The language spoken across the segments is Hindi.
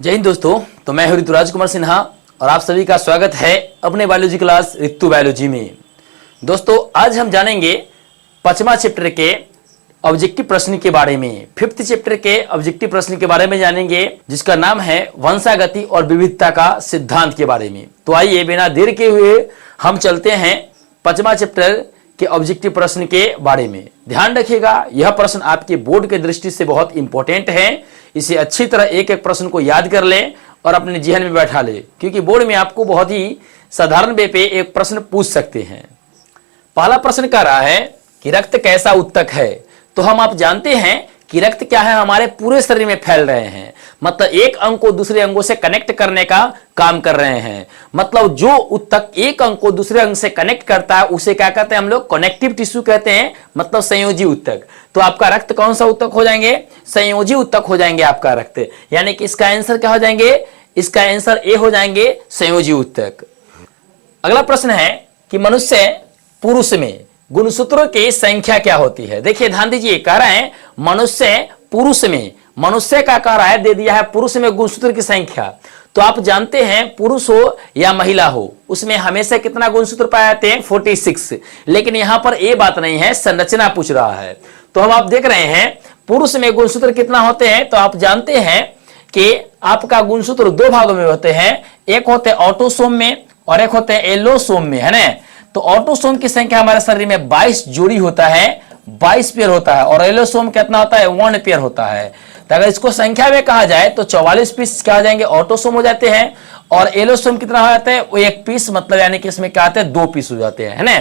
जय हिंद दोस्तों। तो मैं हूं ऋतुराज कुमार सिन्हा और आप सभी का स्वागत है अपने बायोलॉजी क्लास ऋतु बायोलॉजी में। दोस्तों आज हम जानेंगे 5वां चैप्टर के ऑब्जेक्टिव प्रश्न के बारे में। 5th चैप्टर के ऑब्जेक्टिव प्रश्न के बारे में जानेंगे जिसका नाम है वंशागति और विविधता का सिद्धांत के बारे में। तो आइए बिना देर के हुए हम चलते हैं 5वां चैप्टर के ऑब्जेक्टिव प्रश्न के बारे में। ध्यान रखिएगा, यह प्रश्न आपके बोर्ड के दृष्टि से बहुत इंपॉर्टेंट है। इसे अच्छी तरह एक एक प्रश्न को याद कर लें और अपने जहन में बैठा लें, क्योंकि बोर्ड में आपको बहुत ही साधारण वे पे एक प्रश्न पूछ सकते हैं। पहला प्रश्न कह रहा है कि रक्त कैसा उत्तक है। तो हम आप जानते हैं कि रक्त क्या है, हमारे पूरे शरीर में फैल रहे हैं, मतलब एक अंग को दूसरे अंगों से कनेक्ट करने का काम कर रहे हैं। मतलब जो उत्तक एक अंग को दूसरे अंग से कनेक्ट करता है उसे क्या कहते हैं हम लोग, कनेक्टिव टिश्यू कहते हैं, मतलब संयोजी उत्तक। तो आपका रक्त कौन सा उत्तक हो जाएंगे, संयोजी उत्तक हो जाएंगे आपका रक्त। यानी कि इसका आंसर क्या हो जाएंगे, इसका आंसर ए हो जाएंगे, संयोजी उत्तक। अगला प्रश्न है कि मनुष्य पुरुष में गुणसूत्रों की संख्या क्या होती है। देखिए ध्यान दीजिए, कह रहे हैं मनुष्य पुरुष में, मनुष्य का कह रहा है, दे दिया है पुरुष में गुणसूत्र की संख्या। तो आप जानते हैं पुरुष हो या महिला हो उसमें हमेशा कितना गुणसूत्र पाए जाते हैं, 46। लेकिन यहां पर ये बात नहीं है, संरचना पूछ रहा है। तो हम आप देख रहे हैं पुरुष में गुणसूत्र कितना होते हैं। तो आप जानते हैं कि आपका गुणसूत्र दो भागों में होते हैं, एक होते हैं ऑटोसोम में और एक होते हैं एलोसोम में, है ना। तो ऑटोसोम की संख्या हमारे शरीर में 22 जोड़ी होता है, 22 पेयर होता है, और एलोसोम कितना होता है, 1 पेयर होता है। तो अगर इसको संख्या में कहा जाए तो 44 पीस क्या हो जाएंगे, ऑटोसोम हो जाते हैं, और एलोसोम कितना हो जाता है, वो 1 पीस, मतलब यानी कि इसमें क्या आते हैं, 2 पीस हो जाते हैं, है ना।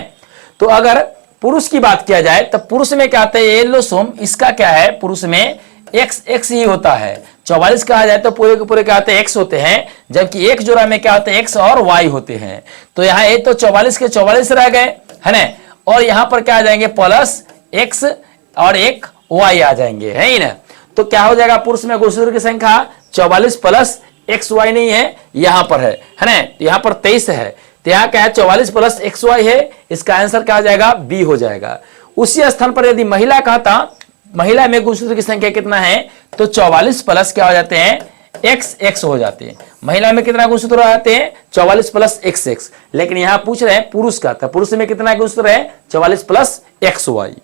तो अगर पुरुष की बात किया जाए तो पुरुष में क्या आता है, एलोसोम, इसका क्या है, पुरुष में एक्स ही होता है। 44 कहा जाए तो पूरे के पूरे क्या होते हैं, एक्स होते हैं, जबकि एक जोड़ा में क्या होते हैं, एक्स और वाई होते हैं। तो यहाँ ये तो 44 के 44 रह गए, है ना, और यहाँ पर क्या आ जाएंगे, प्लस एक्स और एक वाई आ जाएंगे, है ही ना। तो क्या हो जाएगा, पुरुष में गुणसूत्र की संख्या 44 प्लस एक्स वाई नहीं है, यहाँ पर है ना, यहाँ पर 23 है। तो यहाँ क्या है, 44 प्लस एक्स वाई है, इसका आंसर क्या हो जाएगा, बी हो जाएगा। उसी स्थान पर यदि महिला कहता, महिला में गुणसूत्र की संख्या कितना है, तो 44 प्लस क्या हो जाते हैं, एक्स हो जाते हैं। महिला में कितना गुणसूत्र हो जाते हैं, 44 प्लस एक्स। लेकिन यहां पूछ रहे हैं पुरुष का, तो पुरुष में कितना गुणसूत्र है, 44 प्लस एक्स वाई।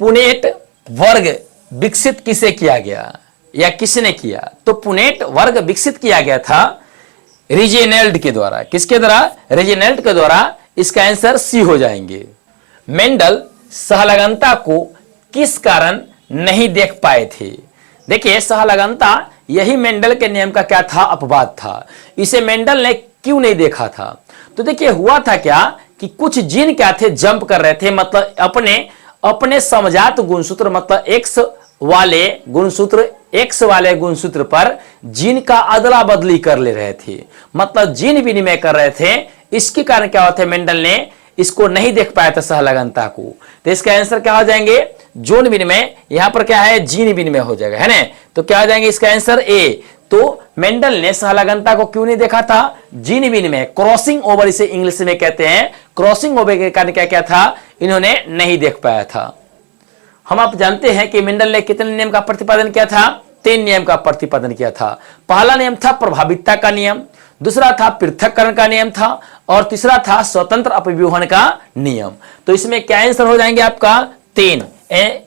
पुनेट वर्ग विकसित किसे किया गया या किसने किया। तो पुनेट वर्ग विकसित किया गया था रिजेनेल्ड के द्वारा। किसके द्वारा, रिजेनेल्ड के द्वारा। इसका आंसर सी हो जाएंगे। मेंडल सहलगनता को किस कारण नहीं देख पाए थे। देखिए सहलगनता, यही मेंडल के नियम का क्या था, अपवाद था। इसे मेंडल ने क्यों नहीं देखा था। तो देखिए हुआ था क्या कि कुछ जीन क्या थे, जंप कर रहे थे, मतलब अपने समजात गुणसूत्र, मतलब एक्स वाले गुणसूत्र पर जीन का अदला बदली कर ले रहे थे, मतलब जीन विनिमय कर रहे थे। इसके कारण क्या होता है, मेंडल ने इसको नहीं देख पाया था सहलगनता को। तो इसका आंसर क्या हो जाएंगे, जोन विनिमय, यहां पर क्या है, जीन विनिमय हो जाएगा, है ना। तो क्या हो जाएंगे, इसका आंसर ए। तो मेंडल ने सहलगनता को क्यों नहीं देखा था, जीन विनिमय, क्रॉसिंग ओवर इसे इंग्लिश में कहते हैं। क्रॉसिंग ओवर के कारण क्या क्या था, इन्होंने नहीं देख पाया था। हम आप जानते हैं कि मेंडल ने कितने नियम का प्रतिपादन किया था, 3 नियम का प्रतिपादन किया था। पहला नियम था प्रभावितता का नियम, दूसरा था पृथक्करण का नियम था, और तीसरा था स्वतंत्र अपव्यूहन का नियम। तो इसमें क्या आंसर हो जाएंगे आपका, 3,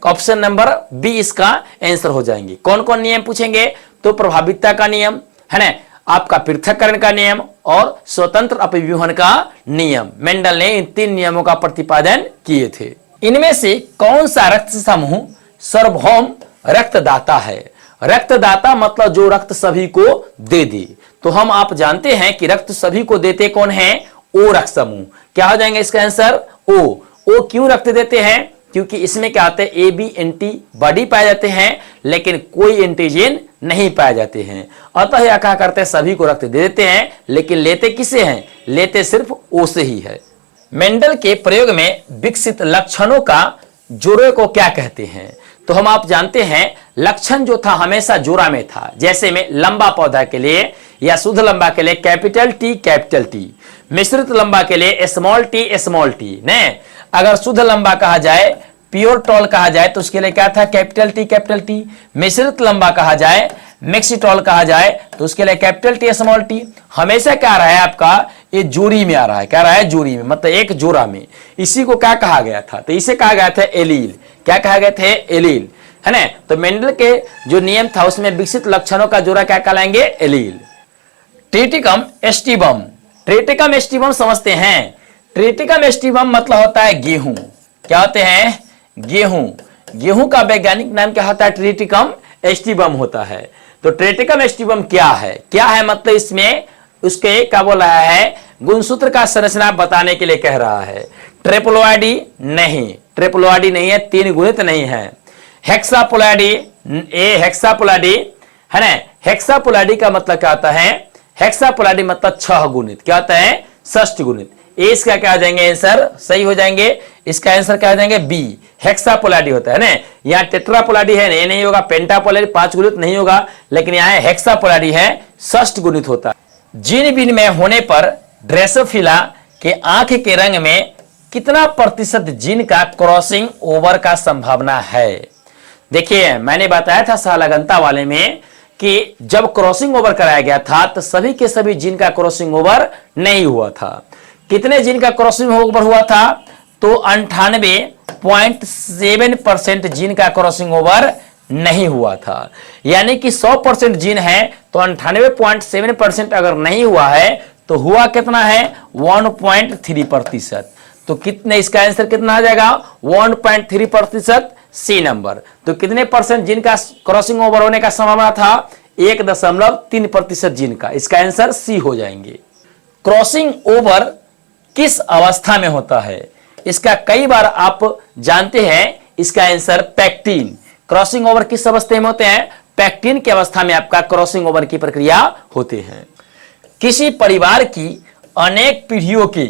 ऑप्शन नंबर बी इसका आंसर हो जाएंगे। कौन कौन नियम पूछेंगे, तो प्रभावितता का नियम, है ना, आपका पृथक्करण का नियम और स्वतंत्र अपव्यूहन का नियम। मेंडल ने इन 3 नियमों का प्रतिपादन किए थे। इनमें से कौन सा रक्त समूह सार्वभौम रक्तदाता है। रक्तदाता मतलब जो रक्त सभी को दे दे। तो हम आप जानते हैं कि रक्त सभी को देते कौन है, ओ रक्त समूह। क्या हो जाएंगे इसका आंसर, ओ क्यों रक्त देते हैं, क्योंकि इसमें क्या आते हैं, ए बी एंटीबॉडी पाए जाते हैं, लेकिन कोई एंटीजन नहीं पाए जाते हैं। अतः यह क्या करते हैं, सभी को रक्त दे देते हैं, लेकिन लेते किसे हैं, लेते सिर्फ ओ से ही है। मेंडल के प्रयोग में विकसित लक्षणों का जोड़े को क्या कहते हैं। तो हम आप जानते हैं लक्षण जो था हमेशा जोड़ा में था। जैसे में लंबा पौधा के लिए या शुद्ध लंबा के लिए कैपिटल टी, मिश्रित लंबा के लिए स्मॉल टी ने। अगर शुद्ध लंबा कहा जाए प्योर टॉल कहा जाए तो उसके लिए क्या था, कैपिटल टी। मिश्रित लंबा कहा जाए, मिक्सिटॉल कहा जाए तो उसके लिए कैपिटल टी स्मॉल टी। हमेशा क्या रहा है आपका, ये जोड़ी में आ रहा है, क्या रहा है, जोड़ी में, मतलब एक जोड़ा में। इसी को क्या कहा गया था, तो इसे कहा गया था एलील। क्या कहा गया था, एलील, है ना। तो मेंडल के जो नियम था उसमें विकसित लक्षणों का जोड़ा क्या कहलाएंगे, allele. Triticum aestivum, Triticum aestivum समझते हैं। ट्रिटिकम एस्टिबम मतलब होता है गेहूं। क्या होते हैं, गेहूं। गेहूं का वैज्ञानिक नाम क्या होता है, ट्रिटिकम एस्टिबम होता है। तो ट्रिटिकम एस्टिबम क्या है, क्या है मतलब इसमें उसके क्या बोल रहा है, गुणसूत्र का संरचना बताने के लिए कह रहा है। ट्रिप्लोइडी नहीं, ट्रिप्लोइडी नहीं है, 3 गुणित नहीं है। हेक्सापोलाइडी, ए हेक्सापोलाइडी है ना। हेक्सापोलाइडी का मतलब क्या होता है, हेक्सापोलाइडी मतलब 6 गुणित, क्या होता है, 6 गुणित। ए इसका क्या हो जाएंगे, आंसर सही हो जाएंगे। इसका आंसर क्या हो जाएंगे, बी, हेक्सापोलाइडी होता है ना। यहाँ टेट्रापोलाइडी है, ये नहीं होगा। पेंटापोलाइडी 5 गुणित नहीं होगा, लेकिन यहाँ हेक्सापोलाइडी है, 6 गुणित होता है। जीन विनिमय होने पर ड्रेसोफिला के आंख के रंग में कितना प्रतिशत जीन का क्रॉसिंग ओवर का संभावना है। देखिए मैंने बताया था सहलगनता वाले में कि जब क्रॉसिंग ओवर कराया गया था तो सभी के सभी जीन का क्रॉसिंग ओवर नहीं हुआ था। कितने जीन का क्रॉसिंग ओवर हुआ था, तो 98.7% जीन का क्रॉसिंग ओवर नहीं हुआ था। यानी कि 100% जीन है तो 98.7% अगर नहीं हुआ है तो हुआ कितना है, 1.3%। तो कितने, इसका आंसर कितना आ जाएगा, 1.3%, सी नंबर। तो कितने परसेंट जीन का क्रॉसिंग ओवर होने का संभावना था, 1.3% जीन का। इसका आंसर सी हो जाएंगे। क्रॉसिंग ओवर किस अवस्था में होता है, इसका कई बार आप जानते हैं। इसका आंसर पैक्टिन। क्रॉसिंग ओवर किस अवस्था में होते हैं, पैक्टिन की अवस्था में आपका क्रॉसिंग ओवर की प्रक्रिया होती है। किसी परिवार की अनेक पीढ़ियों के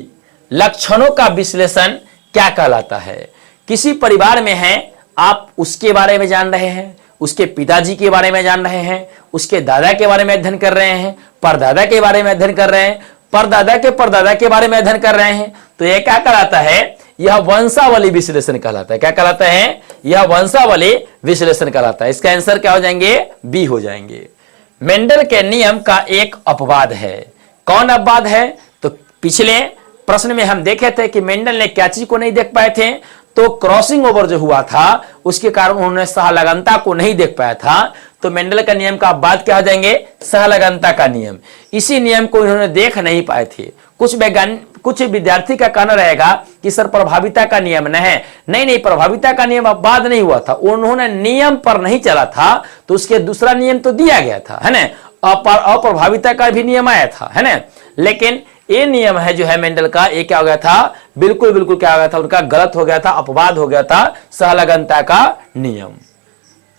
लक्षणों का विश्लेषण क्या कहलाता है। किसी परिवार में है, आप उसके बारे में जान रहे हैं, उसके पिताजी के बारे में जान रहे हैं, उसके दादा के बारे में अध्ययन कर रहे हैं, परदादा के बारे में अध्ययन कर रहे हैं, परदादा के बारे में अध्ययन कर रहे हैं, तो यह क्या कहलाता है, यह वंशावली विश्लेषण कहलाता है। क्या कहलाता है, यह वंशावली विश्लेषण कहलाता है। इसका आंसर क्या हो जाएंगे, बी हो जाएंगे। मेंडल के नियम का एक अपवाद है। कौन अपवाद है, तो पिछले प्रश्न में हम देखे थे कि मेंडल ने क्या चीज को नहीं देख पाए थे, तो क्रॉसिंग ओवर जो हुआ था उसके कारण उन्होंने सहलगनता को नहीं देख पाया था। तो मेंडल का नियम का अपवाद क्या हो जाएंगे, सहलगनता का नियम। इसी नियम को इन्होंने देख नहीं पाए थे। कुछ विद्यार्थी का कहना रहेगा कि सर प्रभाविता का नियम नहीं, प्रभाविता का नियम अपवाद नहीं हुआ था, उन्होंने नियम पर नहीं चला था, तो उसके दूसरा नियम तो दिया गया था, है ना। अप्रभाविता का भी नियम आया था, है ना। लेकिन ये नियम है जो है मेंडल का, ये क्या हो गया था, बिल्कुल क्या हो गया था, उनका गलत हो गया था, अपवाद हो गया था सहलगनता का नियम।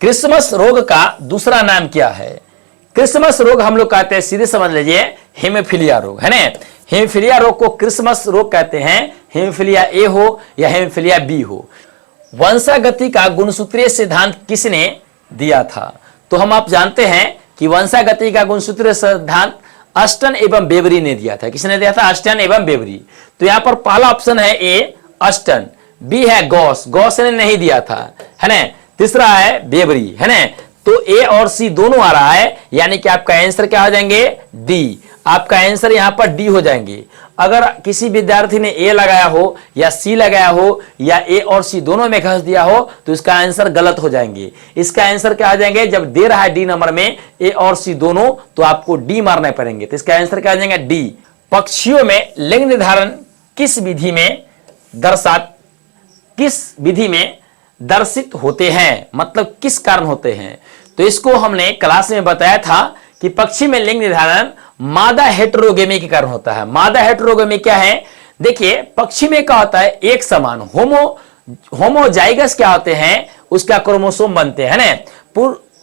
क्रिसमस रोग का दूसरा नाम क्या है। क्रिसमस रोग हम लोग कहते हैं, सीधे समझ लीजिए, हेमोफीलिया रोग, है ना। हेमोफीलिया रोग को क्रिसमस रोग कहते हैं, हेमोफीलिया ए हो या हेमोफीलिया बी हो। वंशागति का गुणसूत्रीय सिद्धांत किसने दिया था, तो हम आप जानते हैं कि वंशागति का गुणसूत्रीय सिद्धांत अस्टन एवं बेवरी ने दिया था। किसने दिया था, अस्टन एवं बेवरी। तो यहां पर पहला ऑप्शन है ए अस्टन, बी है गॉस ने नहीं दिया था, है ना। तीसरा है बेवरी, है ना। तो ए और सी दोनों आ रहा है, यानी कि आपका आंसर क्या हो जाएंगे, डी। आपका आंसर यहां पर डी हो जाएंगे। अगर किसी विद्यार्थी ने ए लगाया हो या सी लगाया हो या ए और सी दोनों में घस दिया हो तो इसका आंसर गलत हो जाएंगे। इसका आंसर क्या आ जाएंगे, जब दे रहा है डी नंबर में ए और सी दोनों, तो आपको डी मारने पड़ेंगे। तो इसका आंसर क्या आ जाएगा, डी। पक्षियों में लिंग निर्धारण किस विधि में दर्शित होते हैं, मतलब किस कारण होते हैं। तो इसको हमने क्लास में बताया था कि पक्षी में लिंग निर्धारण मादा हेटेरोगेमी के कारण होता है। मादा हेटेरोगेमी क्या है, देखिए पक्षी में क्या होता है, एक समान होमोजाइगस क्या होते हैं, उसका क्रोमोसोम बनते हैं ना।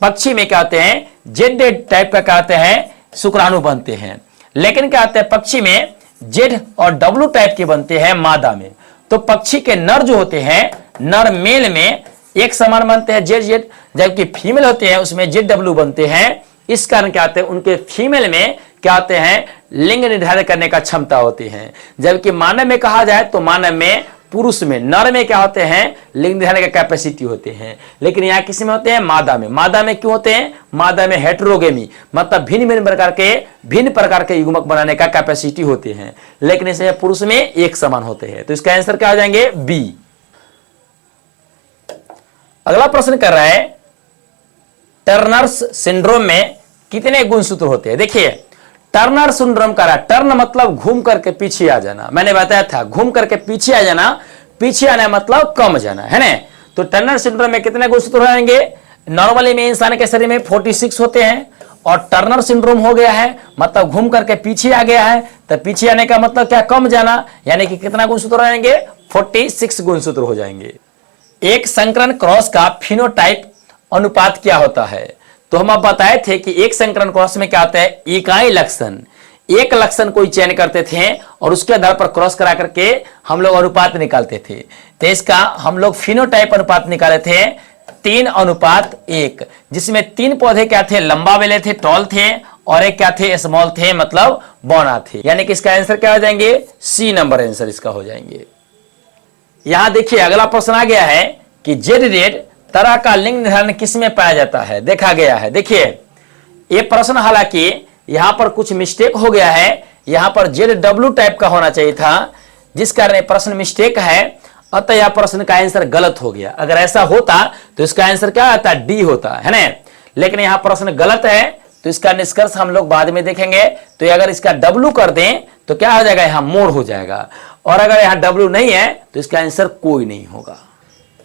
पक्षी में क्या होते हैं, जेड टाइप का क्या होते हैं, शुक्राणु बनते हैं। लेकिन क्या होता है, पक्षी में जेड और डब्ल्यू टाइप के बनते हैं मादा में। तो पक्षी के नर जो होते हैं, नर मेल में एक समान बनते हैं जेड, जबकि फीमेल होते हैं उसमें जेड डब्ल्यू बनते हैं। इस कारण क्या होते हैं, उनके फीमेल में क्या होते हैं, लिंग निर्धारण करने का क्षमता होती है। जबकि मानव में कहा जाए तो मानव में पुरुष में, नर में क्या होते हैं, लिंग निर्धारण का कैपेसिटी होते हैं, लेकिन यहाँ किसी में होते हैं, मादा में। मादा में क्यों होते हैं, मादा में हेटेरोगेमी मतलब भिन्न प्रकार के युग्मक बनाने का कैपेसिटी होते हैं, लेकिन इसमें पुरुष में एक समान होते हैं। तो इसका आंसर क्या हो जाएंगे, बी। अगला प्रश्न कर रहा है, टर्नर्स सिंड्रोम में कितने गुणसूत्र होते हैं। देखिए टर्नर सिंड्रोम का, टर्न मतलब घूम करके पीछे आ जाना, मैंने बताया था घूम करके पीछे आ जाना, पीछे आना मतलब कम जाना, है ना। तो टर्नर सिंड्रोम में कितने गुणसूत्र रहेंगे, नॉर्मली में इंसान के शरीर में 46 होते हैं, और टर्नर सिंड्रोम हो गया है मतलब घूम करके पीछे आ गया है, तो पीछे आने का मतलब क्या, कम जाना, यानी कि कितना गुणसूत्र रहेंगे, 46 गुणसूत्र हो जाएंगे। एक संकरण क्रॉस का फिनोटाइप अनुपात क्या होता है। तो हम अब बताए थे कि एक संकरण क्रॉस में क्या होता है, इकाई लक्षण, एक लक्षण कोई चयन करते थे और उसके आधार पर क्रॉस करा करके हम लोग अनुपात निकालते थे। तो इसका हम लोग फिनोटाइप अनुपात निकाले थे 3:1, जिसमें 3 पौधे क्या थे, लंबा वाले थे, टॉल थे, और एक क्या थे, स्मॉल थे मतलब बौना थे, यानी कि इसका आंसर क्या हो जाएंगे, सी नंबर आंसर इसका हो जाएंगे। यहां देखिए अगला प्रश्न आ गया है कि जेड तरह का लिंग निर्धारण किस में पाया जाता है, देखा गया है। देखिए ये प्रश्न हालांकि यहां पर कुछ मिस्टेक हो गया है, यहां पर ZW टाइप का होना चाहिए था, जिस कारण प्रश्न मिस्टेक है, अतः यह प्रश्न का आंसर गलत हो गया। अगर ऐसा होता तो इसका आंसर क्या आता, डी होता है ना, लेकिन यहां प्रश्न गलत है, तो इसका निष्कर्ष हम लोग बाद में देखेंगे। तो अगर इसका W कर दें तो क्या हो जाएगा, यहां मोड़ हो जाएगा, और अगर यहां W नहीं है तो इसका आंसर कोई नहीं होगा।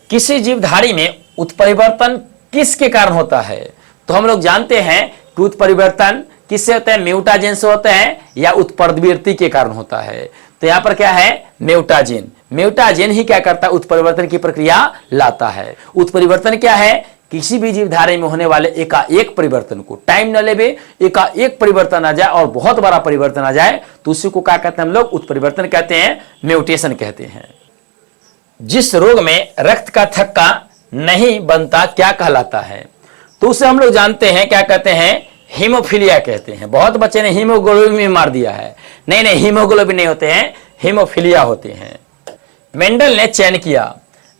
किसी जीवधारी में उत्परिवर्तन किसके कारण होता है। तो हम लोग जानते हैं कि उत्परिवर्तन किससे होते हैं, म्यूटाजेन से होते हैं, या उत्परिवर्ती के कारण होता है। तो यहां पर क्या है, म्यूटाजेन, म्यूटाजेन ही क्या करता है, उत्परिवर्तन की प्रक्रिया लाता है। उत्परिवर्तन क्या है, किसी भी जीवधारी में होने वाले एकाएक परिवर्तन को, टाइम न लेवे, एकाएक परिवर्तन आ जाए और बहुत बड़ा परिवर्तन आ जाए, तो उसी को क्या कहते हैं हम लोग, उत्परिवर्तन कहते हैं, म्यूटेशन कहते हैं। जिस रोग में रक्त का थक्का नहीं बनता क्या कहलाता है। तो उसे हम लोग जानते हैं क्या कहते हैं, हीमोफीलिया कहते हैं। बहुत बच्चे ने हीमोग्लोबिन में मार दिया है, नहीं नहीं, हीमोग्लोबिन नहीं होते हैं, हीमोफीलिया होते हैं। मेंडल ने चयन किया,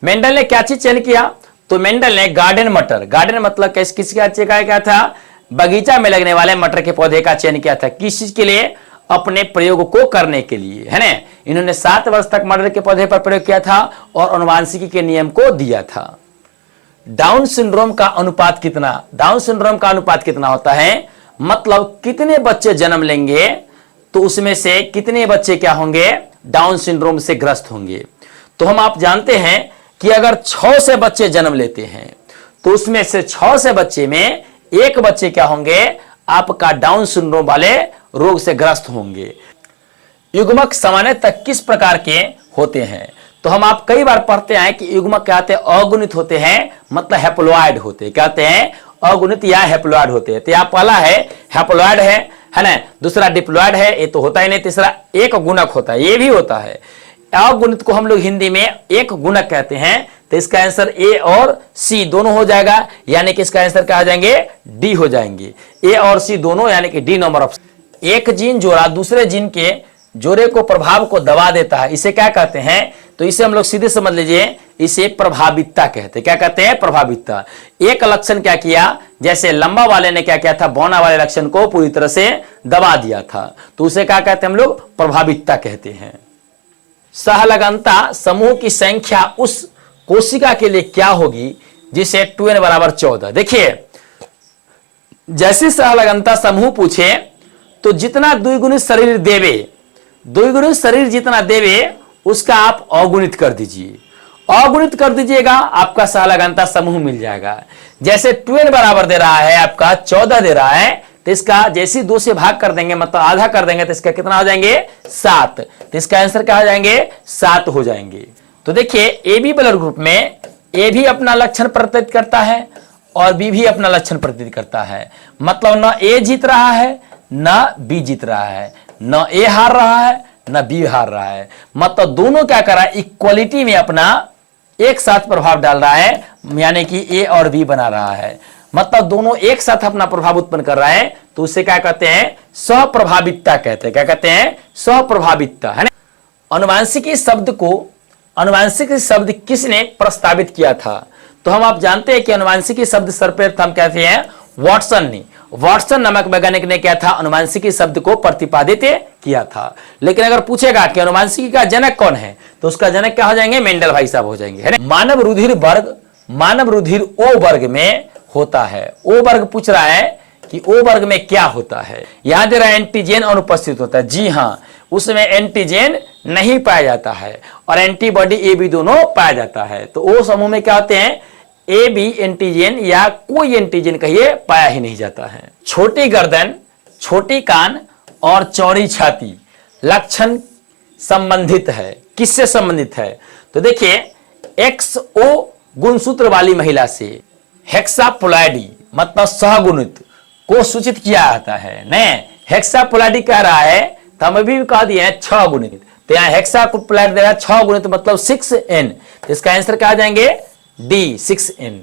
मेंडल ने क्या चीज चयन किया, तो मेंडल ने गार्डन मटर, गार्डन मतलब किसका क्या था, बगीचा में लगने वाले मटर के पौधे का चयन किया था। किस चीज के लिए, अपने प्रयोग को करने के लिए, है ना। इन्होंने 7 वर्ष तक मटर के पौधे पर प्रयोग किया था और अनुवांशिकी के नियम को दिया था। डाउन सिंड्रोम का अनुपात कितना, डाउन सिंड्रोम का अनुपात कितना होता है, मतलब कितने बच्चे जन्म लेंगे तो उसमें से कितने बच्चे क्या होंगे, डाउन सिंड्रोम से ग्रस्त होंगे। तो हम आप जानते हैं कि अगर 6 से बच्चे जन्म लेते हैं तो उसमें से 6 से बच्चे में 1 बच्चे क्या होंगे, आपका डाउन सिंड्रोम वाले रोग से ग्रस्त होंगे। युग्मक सामान्यतः किस प्रकार के होते हैं। तो हम आप कई बार पढ़ते हैं कि युग्मक क्या होते हैं, अगुणित होते हैं, मतलब हैप्लॉइड होते हैं, क्या होते हैं, अगुणित या हैप्लॉइड होते हैं। तो यहाँ पहला है हैप्लॉइड है ना, दूसरा डिप्लॉइड है, ये तो होता ही नहीं, तीसरा एक गुणक होता है, ये भी होता है। अगुणित को हम लोग हिंदी में एक गुणक कहते हैं। तो इसका आंसर ए और सी दोनों हो जाएगा, यानी कि इसका आंसर क्या हो जाएंगे, डी हो जाएंगे, ए और सी दोनों, यानी कि डी नंबर ऑप्शन। एक जीन जोड़ा दूसरे जीन के जोड़े को प्रभाव को दबा देता है, इसे क्या कहते हैं। तो इसे हम लोग सीधे समझ लीजिए, इसे प्रभावितता कहते हैं। क्या कहते हैं, प्रभावितता। एक लक्षण क्या किया, जैसे लंबा वाले ने क्या किया था, बौना वाले लक्षण को पूरी तरह से दबा दिया था, तो उसे क्या कहते हैं हम लोग, प्रभावितता कहते हैं। सहलगनता समूह की संख्या उस कोशिका के लिए क्या होगी जिसे 2n = 14। देखिए जैसे सहलगनता समूह पूछे तो जितना द्विगुणित शरीर देवे, द्विगुणित शरीर जितना देवे उसका आप अगुणित कर दीजिए, अगुणित कर दीजिएगा, आपका सहलगनता समूह मिल जाएगा। जैसे 2n बराबर दे रहा है आपका 14 दे रहा है, तो इसका जैसे 2 से भाग कर देंगे, मतलब आधा कर देंगे, तो इसका कितना हो जाएंगे, 7। तो इसका आंसर क्या हो जाएंगे, 7 हो जाएंगे। तो देखिए ए बी ब्लड ग्रुप में ए भी अपना लक्षण प्रदर्शित करता है और बी भी अपना लक्षण प्रदर्शित करता है, मतलब न ए जीत रहा है न बी जीत रहा है, न ए हार रहा है न बी हार रहा है, मतलब दोनों क्या कर रहा है, इक्वलिटी में अपना एक साथ प्रभाव डाल रहा है, यानी कि ए और बी बना रहा है, मतलब दोनों एक साथ अपना प्रभाव उत्पन्न कर रहा है। तो उसे क्या कहते हैं, सहप्रभावितता कहते हैं। क्या कहते हैं, सहप्रभावितता, है ना। अनुवांशिकी शब्द को अनुवांशिक शब्द किसने प्रस्तावित किया था? तो हम आप जानते हैं कि अनुवांशिकी शब्द सर्वप्रथम कहते हैं वाटसन ने। वाटसन नामक वैज्ञानिक ने क्या था? अनुवांशिकी शब्द को प्रतिपादित किया था। लेकिन अगर पूछेगा कि अनुवांशिकी का जनक कौन है, तो उसका जनक क्या हो जाएंगे? मेंडल भाई साहब हो जाएंगे, है ना। मानव रुधिर ओ वर्ग में होता है। ओ वर्ग पूछ रहा है कि ओ वर्ग में क्या होता है। यहां दे रहा है एंटीजन अनुपस्थित होता है। जी हाँ, उसमें एंटीजन नहीं पाया जाता है और एंटीबॉडी ए बी दोनों पाया जाता है। तो ओ समूह में क्या होते हैं? ए बी एंटीजन या कोई एंटीजन कहिए पाया ही नहीं जाता है। छोटी गर्दन, छोटी कान और चौड़ी छाती लक्षण संबंधित है। किससे संबंधित है? तो देखिए XO गुणसूत्र वाली महिला से हेक्सापोलाइडी मतलब सहगुणित को सूचित किया जाता है। नहीं, हेक्सापोलाइडी कह रहा है तो हम अभी भी कह दिए हैं 6 गुणित। तो यहाँ हेक्सापोलाइडी दे रहा है 6 गुणित मतलब 6N। तो इसका आंसर क्या आ जाएंगे? D 6N।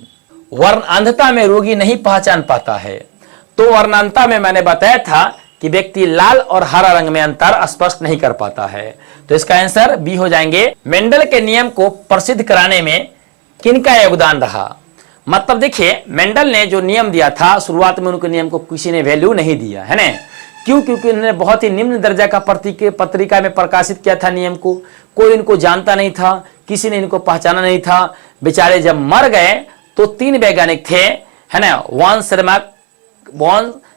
वर्ण अंधता में रोगी नहीं पहचान पाता है। तो वर्णांधता में मैंने बताया था कि व्यक्ति लाल और हरा रंग में अंतर स्पष्ट नहीं कर पाता है। तो इसका आंसर बी हो जाएंगे। मेंडल के नियम को प्रसिद्ध कराने में किनका योगदान रहा? मतलब देखिए मेंडल ने जो नियम दिया था, शुरुआत में उनके नियम को किसी ने वैल्यू नहीं दिया है ना। क्यों? क्योंकि उन्होंने बहुत ही निम्न दर्जा का पत्रिका में प्रकाशित किया था नियम को। कोई इनको जानता नहीं था, किसी ने इनको पहचाना नहीं था। बेचारे जब मर गए तो 3 वैज्ञानिक थे, है ना, वॉन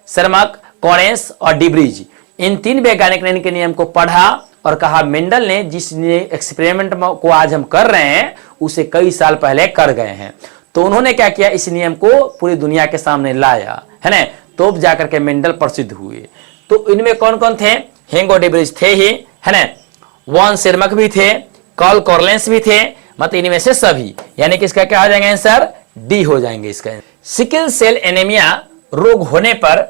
सेरमक, कॉरेंस और डिब्रीज। इन 3 वैज्ञानिक ने इनके नियम को पढ़ा और कहा मेंडल ने जिस एक्सपेरिमेंट को आज हम कर रहे हैं उसे कई साल पहले कर गए हैं। तो उन्होंने क्या किया? इस नियम को पूरी दुनिया के सामने लाया, है ना। तो जाकर के मेंडल प्रसिद्ध हुए। तो इनमें कौन कौन थे? हेंगो डिब्रीज थे ही, है ना, वॉन सेरमक भी थे, कार्ल कॉर्लेंस भी थे। मतलब इनमें से सभी, यानी कि इसका क्या हो जाएगा आंसर? डी हो जाएंगे इसका। सिकल सेल एनीमिया रोग होने पर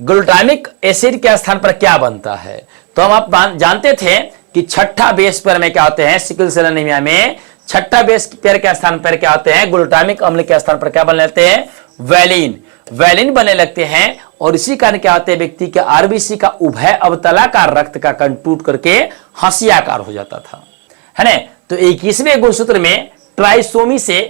ग्लूटामिक एसिड के स्थान पर क्या बनता है? तो हम आप जानते थे कि छठा बेस पेयर में क्या होते हैं? सिकल सेल एनीमिया में छठा बेस पेयर के स्थान पर क्या होते हैं? ग्लूटामिक अम्ल के स्थान पर क्या बन लेते हैं? वैलिन बनने लगते हैं। और इसी कारण क्या होते हैं? व्यक्ति के आरबीसी का उभय अवतलाकार रक्त का कण टूट करके हंसियाकार हो जाता था, है ना। तो 21वें गुणसूत्र में ट्राइसोमी से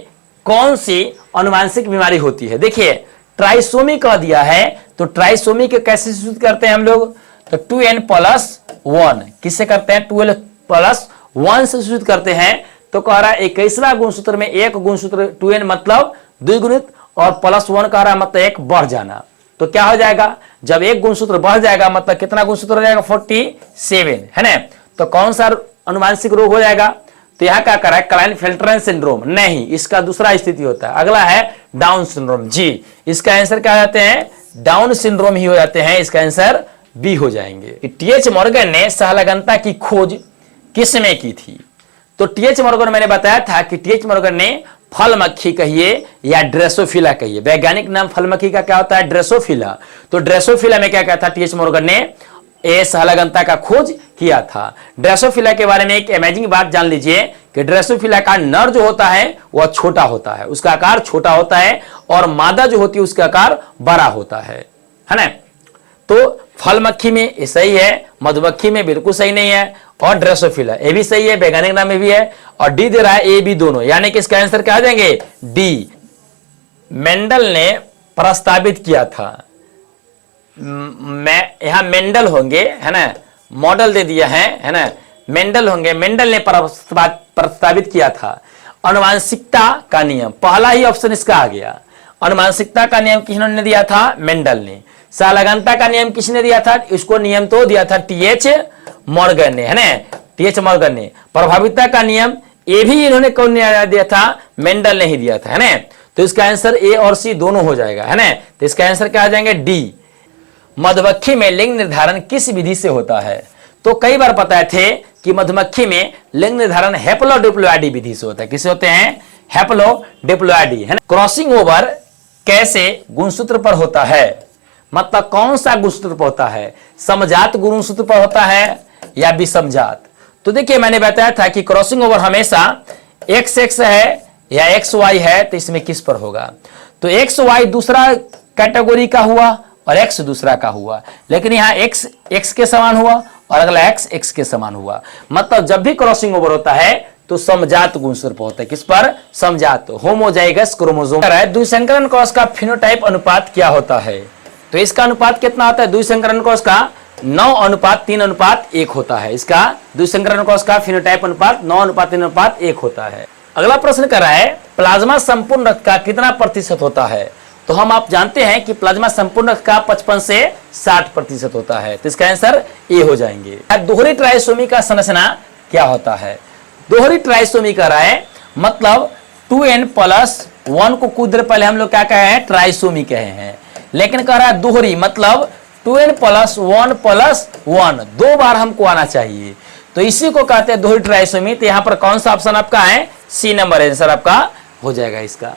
कौन सी अनुवांशिक बीमारी होती है? देखिए ट्राइसोमी कह दिया है, तो ट्राइसोमी के कैसे सूचित करते हैं हम लोग? तो 2n+1 किससे करते हैं? 2n+1 से सूचित करते हैं। तो कह रहा है 21वां गुणसूत्र में एक गुणसूत्र 2n मतलब द्विगुणित और +1 कह रहा है मतलब 1 बढ़ जाना। तो क्या हो जाएगा? जब एक गुणसूत्र बढ़ जाएगा मतलब कितना गुणसूत्र हो जाएगा? 47, है ना। तो कौन सा अनुवांशिक रोग हो जाएगा? तो यहां क्या करा है? क्लाइनफेल्टर सिंड्रोम नहीं, इसका दूसरा स्थिति होता है। अगला है डाउन सिंड्रोम। जी, इसका आंसर क्या जाते हैं? डाउन सिंड्रोम ही हो जाते हैं। इसका आंसर बी हो जाएंगे। टीएच मॉर्गन ने सहलगनता की खोज किसमें की थी? तो टीएच मॉर्गन मैंने बताया था कि टीएच मॉर्गन ने फल मक्खी कहिए या ड्रेसोफिला कहिए, वैज्ञानिक नाम फल मक्खी का क्या होता है? ड्रेसोफिला। तो ड्रेसोफिला में क्या कहता? टीएच मॉर्गन ने सहलगनता का खोज किया था। ड्रेसोफिला के बारे में एक अमेजिंग बात जान लीजिए कि ड्रेसोफिला का नर जो होता है वह छोटा होता है, उसका आकार छोटा होता है, और मादा जो होती है उसका आकार बड़ा होता है ना। तो फल मक्खी में ये सही है, मधुमक्खी में बिल्कुल सही नहीं है, और ड्रेसोफिला ये भी सही है, वैज्ञानिक नाम में भी है, और डी दे रहा है ए बी दोनों, यानी कि इसका आंसर क्या आ जाएंगे? डी। मेंडल ने प्रस्तावित किया था, मैं यहां मेंडल होंगे, है ना, मॉडल दे दिया है ना, मेंडल होंगे। मेंडल ने प्रस्तावित किया था अनुवांशिकता का नियम। पहला ही ऑप्शन इसका आ गया। अनुवांशिकता का नियम किसने दिया था? मेंडल ने। सहलगनता का नियम किसने दिया था? इसको नियम तो दिया था टीएच मॉर्गन ने, है ना, टीएच मॉर्गन ने। प्रभाविता का नियम ये भी इन्होंने कौन दिया था? मेंडल ने ही दिया था, है ना। तो इसका आंसर ए और सी दोनों हो जाएगा, है ना। तो इसका आंसर क्या आ जाएंगे? डी। मधुमक्खी में लिंग निर्धारण किस विधि से होता है? तो कई बार पता थे कि मधुमक्खी में लिंग निर्धारण हैप्लोडिप्लॉइडी विधि से होता है। किससे होते हैं? हैप्लोडिप्लॉइडी, है ना। क्रॉसिंग ओवर कैसे गुणसूत्र पर होता है? मतलब कौन सा गुणसूत्र पर होता है? समजात गुणसूत्र पर होता है या विषमजात? तो देखिए मैंने बताया था कि क्रॉसिंग ओवर हमेशा XX है या XY है, तो इसमें किस पर होगा? तो XY दूसरा कैटेगरी का हुआ और X दूसरा का हुआ, लेकिन यहाँ X के समान हुआ और अगला X के समान हुआ। मतलब जब भी क्रॉसिंग ओवर होता है तो समजात गुणसूत्र पर होता है। किस पर? समजात, होमोजाइगस क्रोमोसोम। द्विसंकरण कोश का फिनोटाइप अनुपात क्या होता है? तो इसका अनुपात कितना होता है? द्विसंकरण कोश का 9:3:1 होता है। इसका द्विसंकरण कोश का फिनोटाइप अनुपात 9:3:1 होता है। अगला प्रश्न कर रहा है प्लाज्मा संपूर्ण रक्त का कितना प्रतिशत होता है? तो हम आप जानते हैं कि प्लाज्मा संपूर्ण रक्त का 55 से 60% होता है। तो इसका आंसर ए हो जाएंगे। दोहरी ट्राइसोमी का संरचना क्या होता है? दोहरी ट्राइसोमी कह रहा है मतलब 2n+1 को कुछ देर पहले हम लोग क्या कहे हैं? ट्राइसोमी कहे हैं। लेकिन कह रहा है दोहरी मतलब 2n+1+1 दो बार हमको आना चाहिए, तो इसी को कहते हैं दोहरी ट्राइसोमी। तो यहां पर कौन सा ऑप्शन आपका है? सी नंबर आंसर आपका हो जाएगा इसका।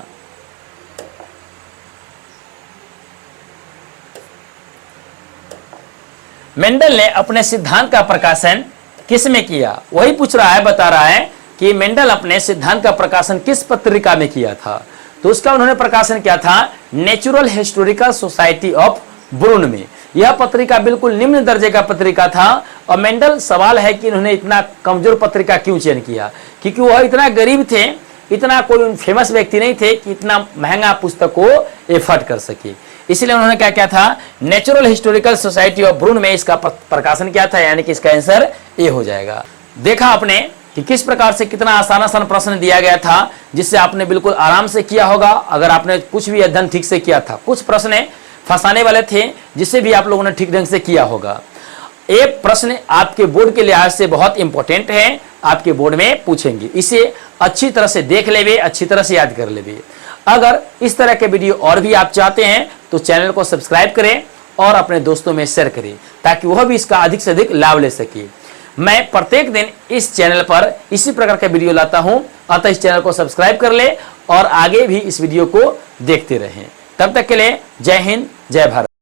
मेंडल ने अपने सिद्धांत का प्रकाशन किस में किया? वही पूछ रहा है, बता रहा है कि मेंडल अपने सिद्धांत का प्रकाशन किस पत्रिका में किया था? तो उसका उन्होंने प्रकाशन किया था नेचुरल हिस्टोरिकल सोसाइटी ऑफ ब्रून में। यह पत्रिका बिल्कुल निम्न दर्जे का पत्रिका था। और मेंडल, सवाल है कि उन्होंने इतना कमजोर पत्रिका क्यों चयन किया? क्योंकि वह इतना गरीब थे, इतना कोई फेमस व्यक्ति नहीं थे कि इतना महंगा पुस्तक को एफर्ट कर सके। इसलिए उन्होंने क्या किया था? नेचुरल हिस्टोरिकल सोसाइटी ऑफ ब्रून में इसका प्रकाशन किया था, यानी कि इसका आंसर ए हो जाएगा। देखा आपने कि किस प्रकार से कितना आसान प्रश्न दिया गया था, जिससे आपने बिल्कुल आराम से किया होगा अगर आपने कुछ भी अध्ययन ठीक से किया था। कुछ प्रश्न फंसाने वाले थे, जिससे भी आप लोगों ने ठीक ढंग से किया होगा। एक प्रश्न आपके बोर्ड के लिहाज से बहुत इंपॉर्टेंट है, आपके बोर्ड में पूछेंगे। इसे अच्छी तरह से देख लेवे, अच्छी तरह से याद कर लेवे। अगर इस तरह के वीडियो और भी आप चाहते हैं तो चैनल को सब्सक्राइब करें और अपने दोस्तों में शेयर करें, ताकि वह भी इसका अधिक से अधिक लाभ ले सके। मैं प्रत्येक दिन इस चैनल पर इसी प्रकार का वीडियो लाता हूं, अतः इस चैनल को सब्सक्राइब कर ले और आगे भी इस वीडियो को देखते रहें। तब तक के लिए जय हिंद, जय भारत।